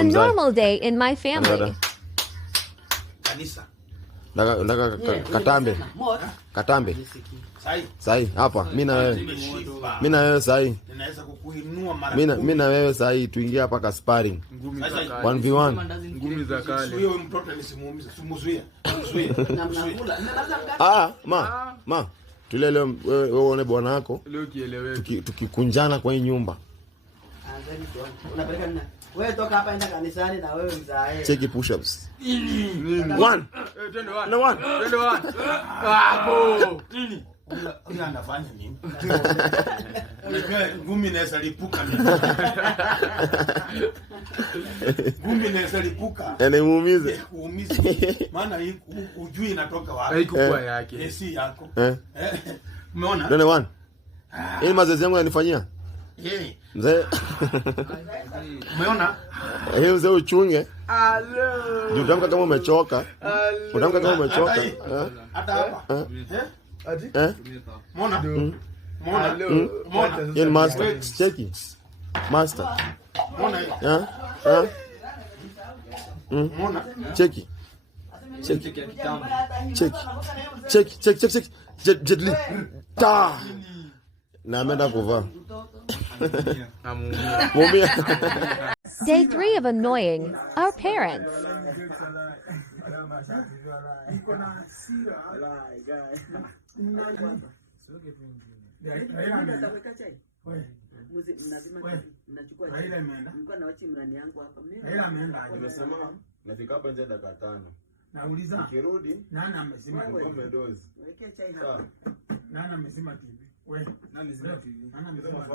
A normal day in my family. Katambe. Sai hapa. Mimi na wewe sai. Mimi na wewe sai tuingie hapa ka sparring. 1v1. Ngumi za kale. Huyo mtoto nisimuumize. Sumuzuia. Ma. Tule leo wewe uone bwana wako. Leo kieleweke. Tukikunjana kwa hii nyumba. Unapeleka nini? Wewe toka hapa enda kanisani na wewe mzae. Cheki push ups. 1. Twende 1. Twende 1. Hapo. Nini? Huyu anafanya nini? Ngumi inaweza lipuka mimi. Ngumi inaweza lipuka. Muumize. Kuumize. Maana hii ujui inatoka wapi? Haikuwa yake. Si yako. Umeona? Twende 1. Hii mazoezi yangu yanifanyia. Mzee. Umeona? Mzee uchunge. Hello. Utamka kama umechoka. Utamka kama umechoka. Hata hapa. Umeona? In master. Cheki. Master. Umeona? Umeona? Cheki. Cheki. Jetli. Ta. Na ameenda kuvaa. Day 3 of annoying our parents. Nimesema nafika hapa nje dakika 5. Nauliza. Nikirudi nani amesema ngome dozi. Wekea chai hapa. Nani amesema TV? Wewe. Nani amesema TV? Nani amesema?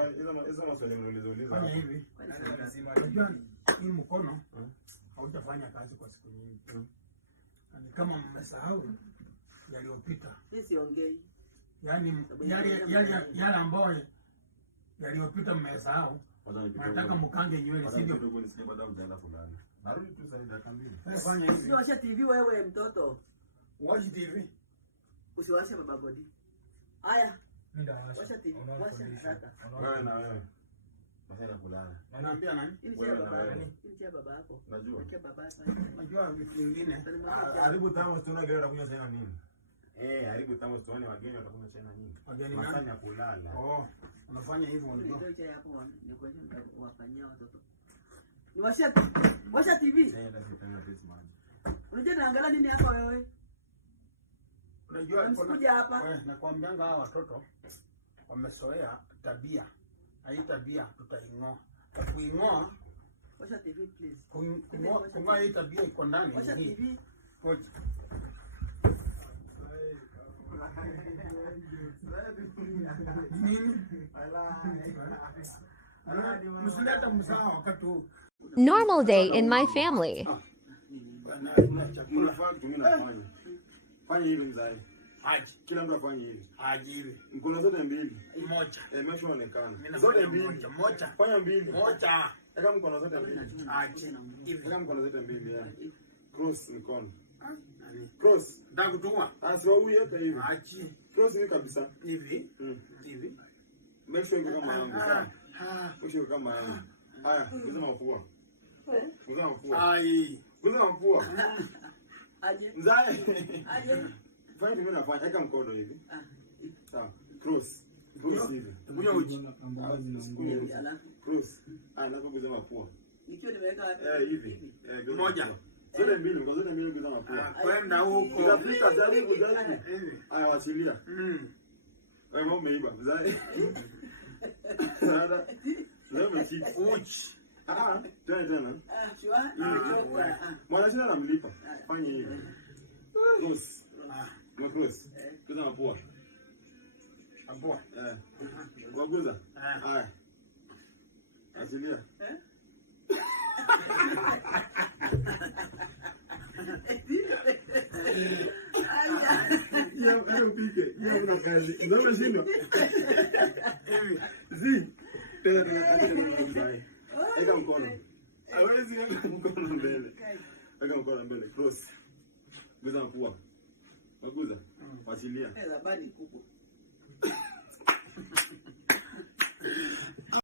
Hizo maswali mnauliza. Fanya hivi. Unajua hii mkono haujafanya kazi kwa siku nyingi. Ni kama mmesahau yaliyopita. Sisi ongei. Yaani yale ambayo yaliyopita mmesahau. Nataka mkange nywele sivyo? Ndio nisikie baada hujaenda kulala. Narudi tu sasa dakika 2. Fanya hivi. Usiwashe TV wewe mtoto. Watch TV. Usiwashe baba Godi. Haya. Nenda washa TV. Washa sasa. Wewe na wewe. Nasema kulala. Naambia nani? Hii ni baba yako. Hii ni baba yako. Najua. Weke baba yako. Unajua vitu vingine. Haribu tamu tunaona gari anakunywa tena nini? Haribu tamu tuone wageni watakunywa tena nini? Wageni wanafanya kulala. Unafanya hivyo ndio. Ndio chai hapo ni kwa nini wafanyia watoto. Ni washa TV. Unajua naangalia nini hapa wewe? Unajua msikuja hapa. Nakwambianga hawa watoto wamesoea tabia. Hii tabia tutaing'oa. Kuing'oa washa TV please. Kung'oa hii tabia iko ndani. Washa TV. Normal day in my family. Fanya hivi mzee. Kila mtu afanye hivi. Hivi. Mkono zote mbili. Moja. Mesho onekana. Zote mbili. Moja. Fanya mbili. Moja. Eka mkono zote mbili. Hivi. Eka mkono zote mbili. Cross mkono. Cross. Nataka kutua. Aswa huyu yote hivi. Cross hivi kabisa. Hivi. Hivi. Make sure iko kama yangu. Make sure iko kama yangu. Haya, hizo mafua. Hizo mafua. Hizo mafua. Mzee. Fanya mimi nafanya. Eka mkono hivi. Sawa. Cross. Cross hivi. Kunywa uji. Cross. Lazima kuza mafua. Nikiwa nimeweka hivi. Moja. Zote mbili, kwa zote mbili kuza mafua. Kwenda huko. Unafika jaribu. Haya wasilia. Wewe mbona umeiba? Mzee. Nada. Leo mchiki. Uchi. Tena. Mwana sina namlipa. Fanya hivi. Cross. Cross. Kuza mafua. Mafua. Waguza. Haya. Asilia. Leo pike. Leo una kazi. Ndio unashindwa. Tena. Eka mkono. Hawezi eka mkono mbele. Eka mkono mbele. Cross. Guza mapua. Waguza. Wachilia. Zabani kubwa.